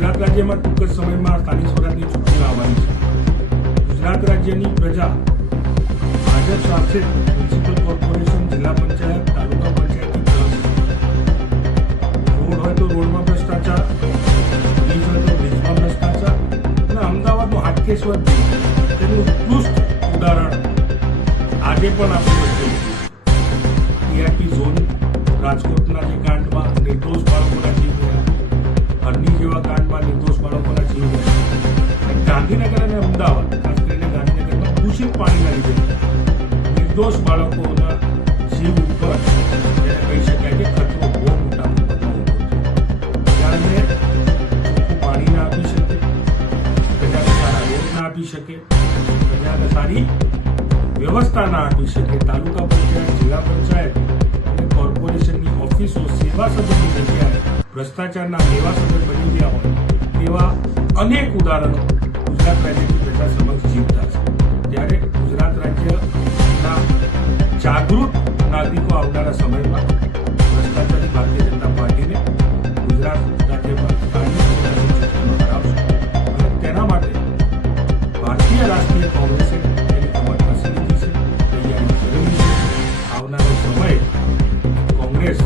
ગુજરાત રાજ્યમાં ટૂંક જ સમયમાં સ્થાનિક સ્વરાજની ચૂંટણી આવવાની છે. ગુજરાત રાજ્યની પ્રજા ભાજપ શાસિત મ્યુનિસિપલ કોર્પોરેશન, જિલ્લા પંચાયત, તાલુકા પંચાયતની તરફ રોડ હોય તો રોડમાં ભ્રષ્ટાચાર, બ્રિજ હોય તો બ્રિજમાં ભ્રષ્ટાચાર અને અમદાવાદનું હાટકેશ્વર તેનું ઉત્કૃષ્ટ ઉદાહરણ આજે પણ આપણે વચ્ચે ટીઆરપી ઝોન રાજકોટના જે કાંડમાં નિર્દોષ બાળકોના જીવ ગયા, હરની જેવા કાંડમાં નિર્દોષ બાળકોના જીવ ગયા, ગાંધીનગર અને અમદાવાદ, ખાસ કરીને ગાંધીનગરમાં દૂષિત પાણીના લીધે નિર્દોષ બાળકોના જીવ ઉપર જેને કહી શકાય કે ખતરો બહુ મોટા પ્રમાણમાં ત્યારે ચોખ્ખું પાણી ના આપી શકે, પ્રજાને સારા રોડ ના આપી શકે, પ્રજાને સારી વ્યવસ્થા ના આપી શકે, તાલુકા પંચાયત, જિલ્લા પંચાયત અને કોર્પોરેશનની ઓફિસો સેવા સદનની જગ્યાએ ભ્રષ્ટાચારના લેવા સદન બની ગયા હોય તેવા અનેક ઉદાહરણો ગુજરાત રાજ્યની પ્રજા સમક્ષ જીવતા છે. ત્યારે ગુજરાત રાજ્યના જાગૃત નાગરિકો આવનારા સમયમાં ભ્રષ્ટાચારી ભારતીય જનતા પાર્ટીને ગુજરાત રાજ્યમાં હરાવશે અને તેના માટે ભારતીય રાષ્ટ્રીય કોંગ્રેસે તેની કમર કસી લીધી છે, તૈયારી કરેલી છે. આવનારો સમય કોંગ્રેસ